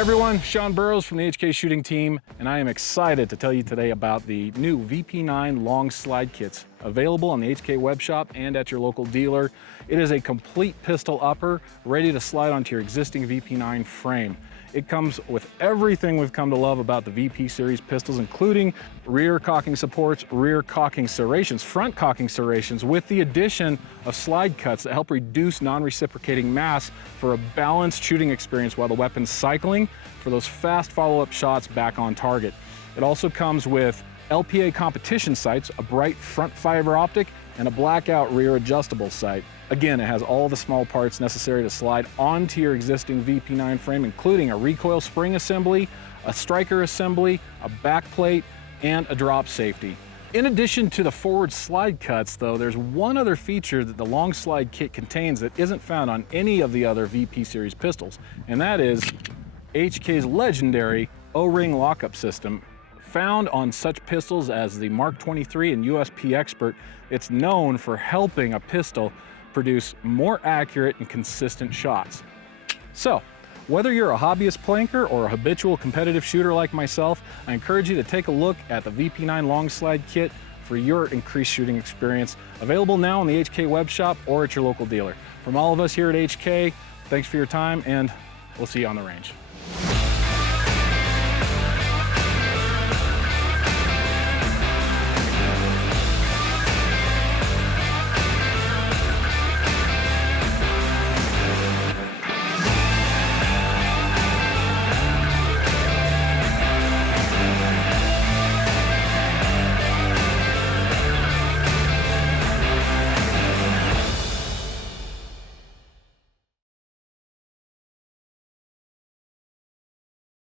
Everyone, Sean Burrows from the HK Shooting Team, and I am excited to tell you today about the new VP9 Long Slide Kits available on the HK web shop and at your local dealer. It is a complete pistol upper ready to slide onto your existing VP9 frame. It comes with everything we've come to love about the VP series pistols, including rear cocking supports, rear cocking serrations, front cocking serrations, with the addition of slide cuts that help reduce non-reciprocating mass for a balanced shooting experience while the weapon's cycling for those fast follow-up shots back on target. It also comes with LPA competition sights, a bright front fiber optic, and a blackout rear adjustable sight. Again, it has all the small parts necessary to slide onto your existing VP9 frame, including a recoil spring assembly, a striker assembly, a back plate, and a drop safety. In addition to the forward slide cuts, though, there's one other feature that the Long Slide Kit contains that isn't found on any of the other VP series pistols, and that is HK's legendary O-ring lockup system. Found on such pistols as the Mark 23 and USP Expert, it's known for helping a pistol produce more accurate and consistent shots. So, whether you're a hobbyist planker or a habitual competitive shooter like myself, I encourage you to take a look at the VP9 Long Slide Kit for your increased shooting experience. Available now on the HK web shop or at your local dealer. From all of us here at HK, thanks for your time, and we'll see you on the range.